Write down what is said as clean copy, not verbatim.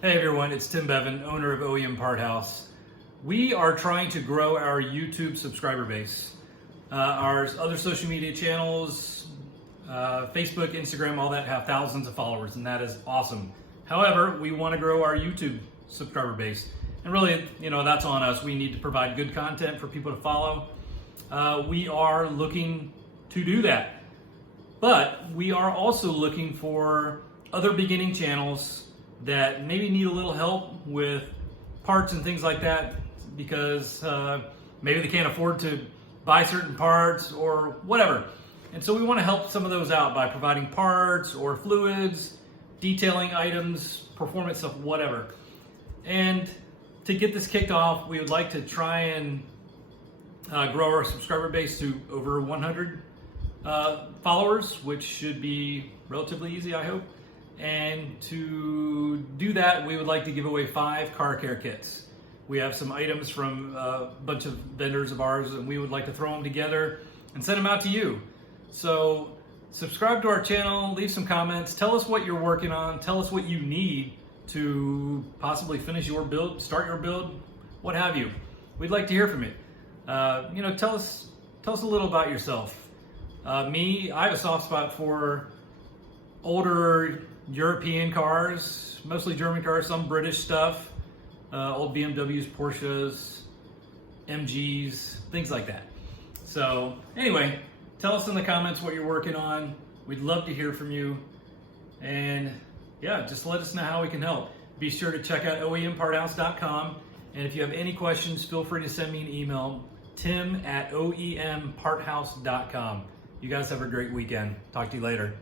Hey everyone, it's Tim Bevan, owner of OEM Part Haus. We are trying to grow our YouTube subscriber base. Our other social media channels, Facebook, Instagram, all that have thousands of followers, and that is awesome. However, we want to grow our YouTube subscriber base. And really, that's on us. We need to provide good content for people to follow. We are looking to do that. But we are also looking for other beginning channels that maybe need a little help with parts and things like that because maybe they can't afford to buy certain parts or whatever. And so we want to help some of those out by providing parts or fluids, detailing items, performance stuff, whatever. And to get this kicked off, we would like to try and grow our subscriber base to over 100 followers, which should be relatively easy, I hope. And to do that, we would like to give away 5 car care kits. We have some items from a bunch of vendors of ours, and we would like to throw them together and send them out to you. So subscribe to our channel, leave some comments, tell us what you're working on, tell us what you need to possibly finish your build, start your build, what have you. We'd like to hear from you. Tell us a little about yourself. Me, I have a soft spot for older European cars, mostly German cars, some British stuff, old BMWs, Porsches, MGs, things like that. So anyway, tell us in the comments what you're working on. We'd love to hear from you. And yeah, just let us know how we can help. Be sure to check out OEMparthouse.com. And if you have any questions, feel free to send me an email, tim@OEMparthouse.com. You guys have a great weekend. Talk to you later.